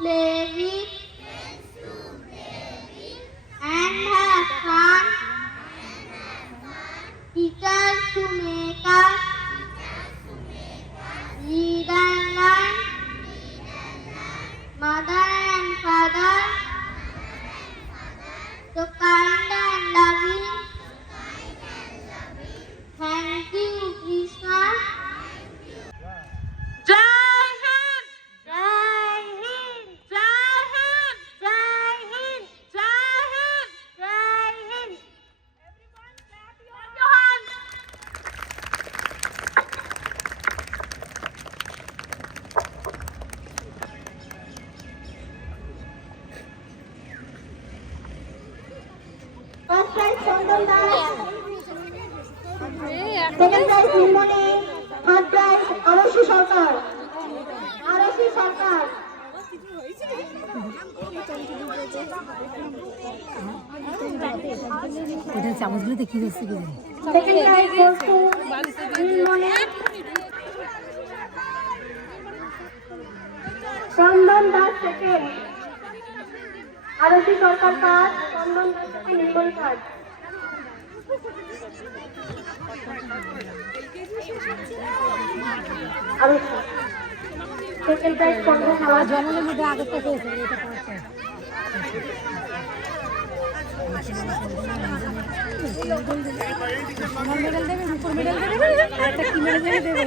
play with and have fun. Teachers to make us read and learn. Mother and father so kind and loving. Thank you, Krishna. Jai Hind! Jai Hind! Jai Hind! Jai Hind! Jai Hind! Jai Hind! Everyone clap your hands. First prize Chandan Das. Second prize Nimone. Third prize Arashi Sarkar. Arashi Sarkar. ওটা চামচগুলো দেখি যাচ্ছে কি Second prize goes to Nimone. Chandan Das second. Arashi Sarkar third. Chandan Das second. Nimone third. Second prize Chandan Das. জঙ্গলের মধ্যে আগে থেকে হয়েছে এটা পাচ্ছে মেডেল দেবে রূপোর মেডেল দেবে একটা কি মেডেল দেবে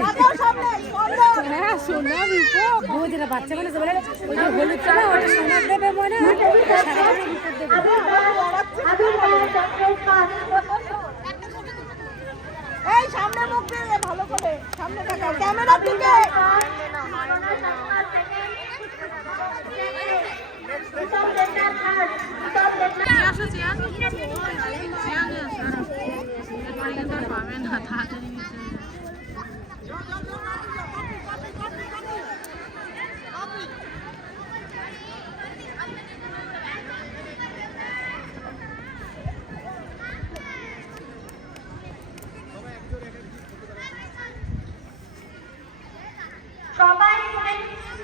হ্যাঁ সোনা রূপো ও যেটা বাচ্চা বলে ওই যে হলুদ চলে ওটা সোনা দেবে মনে এই সামনে মুখ দিয়ে ভালো করে সামনে তাকাও ক্যামেরা দিকে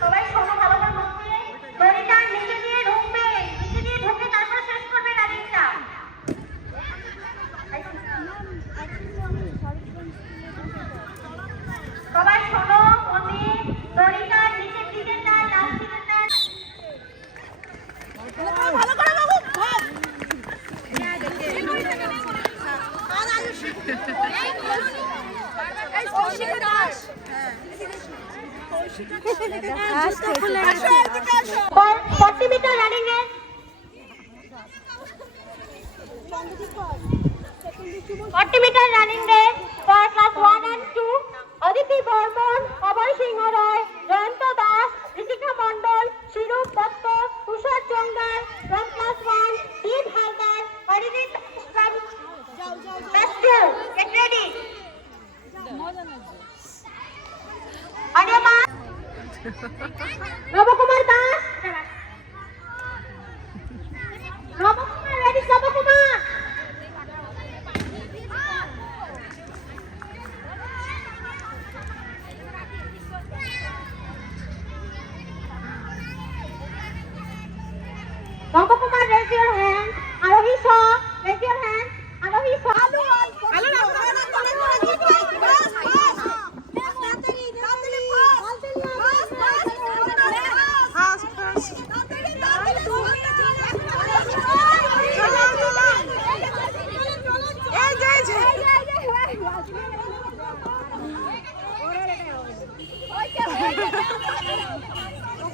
সবাই শোনো ভালো করে মন দিয়ে দড়িটা নিচে দিয়ে ঢুকবে নিচে দিয়ে ঢুকে তারপর শেষ করবে রানিংটা সবাই শোনো মন দিয়ে দড়িটা নিচের দিকে টান ডান দিকে টান ভালো করে বাবু এই কৌশিক দাস হ্যাঁ 40 meter running race 40 meter running race for class 1 and 2 Aditi Barman, Abhay Singh Roy, Jayanta Das, Ritika Mandal, Shirup Datta, Tushar Jongar from class 1 Deep Haldar, Haridit from Festival. Get ready. Adema Navakumar Das. Navakumar, ready, Navakumar. Navakumar, raise your hand. Arohi Shah, raise your hand. Arohi Shah.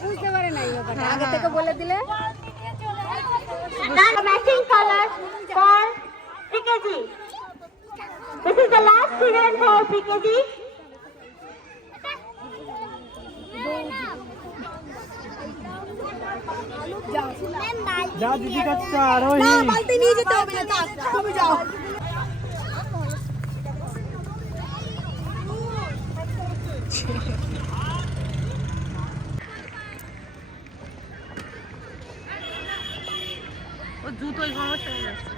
বুঝতে পারে না আগে থেকে বলে দিলে Matching colors for PKG. This is the last event for PKG. যা দিদি কাছে আরোহী না বালতি নিয়ে যেতে হবে না তুমি যাও ও জুতোই সমস্যা হয়ে যাচ্ছে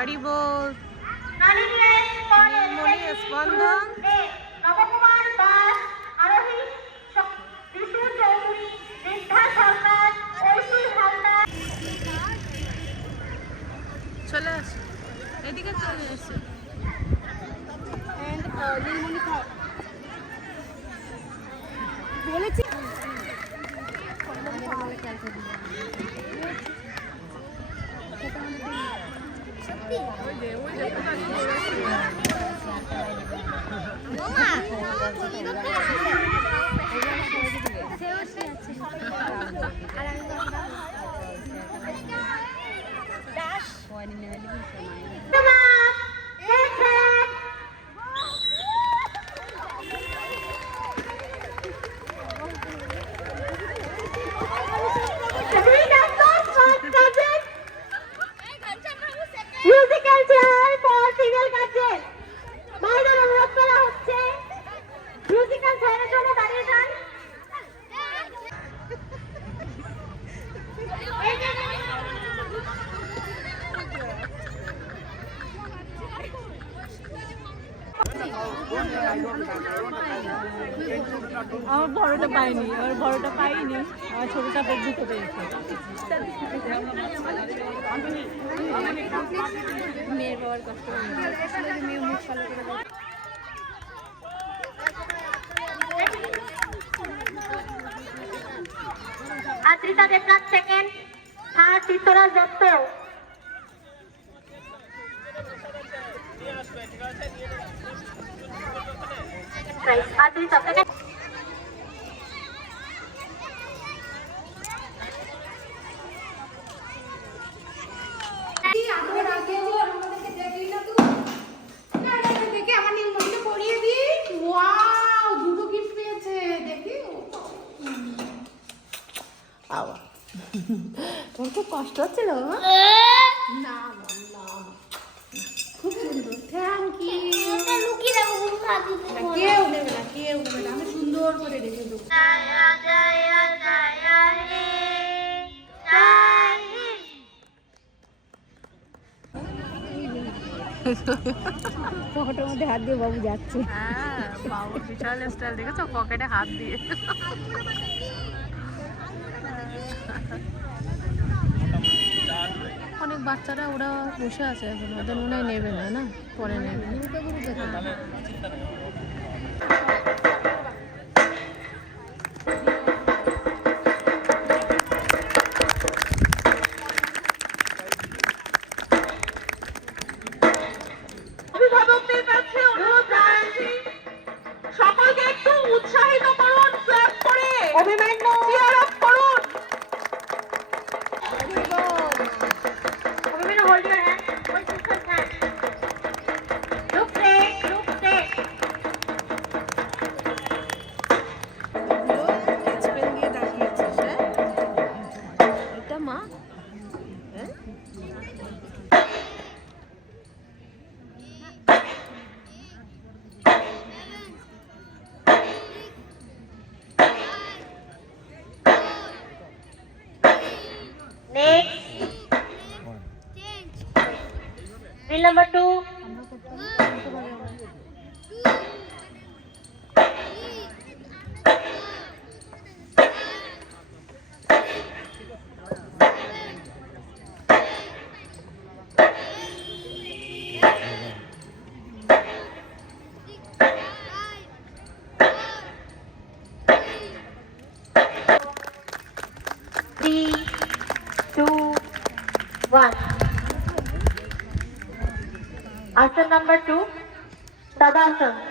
হরিবোল running race for নীলমণি স্পন্দন নবকুমার দাস, আরোহী বিশু চৌধুরী, বৃদ্ধা সরকার, ঐশী হালদার। চলে আসে, এদিকে চলে এসে। বলেছি musical chair for female guardian. মায়েদের অনুরোধ করা হচ্ছে মিউজিক্যাল চেয়ারের জন্য দাঁড়িয়ে যান। আমার বড়টা পাইনি, আমার ছোটটা দুটো পেয়েছে। মেয়ের বাবার কষ্ট মেয়ে মুখ ভালো করে Adrita Debnath second, third Chittaraj Dutta. Adrita second. দেখে আমার নীলমণিকে পরিয়ে দিই। ওয়াও, দুটো গিফট পেয়েছে দেখি। তোর খুব কষ্ট হচ্ছিল না? খুব সুন্দর, থ্যাংক ইউ। কেউ নেবে না, কেউ নেবে না, আমি সুন্দর করে রেখে দেবো। পকেটের মধ্যে হাত দিয়ে বাবু যাচ্ছে। হ্যাঁ, বাবু বিশাল স্টাইল দেখেছো, পকেটে হাত দিয়ে। অনেক বাচ্চারা ওরা বসে আছে এখন, ওদের মনে হয় নেবে না, না পরে নেবে। অভিভাবকদের কাছে অনুরোধ জানাচ্ছি, সকলকে একটু উৎসাহিত করুন, ক্ল্যাপ করে অভিনন্দন চিয়ার আপ করুন। অভিনন্দন, hold your hand, hold sisters hand. Look straight, look straight. এটা মা Next. Wheel number 2. Three, two, one. Asana number 2, Tadasana.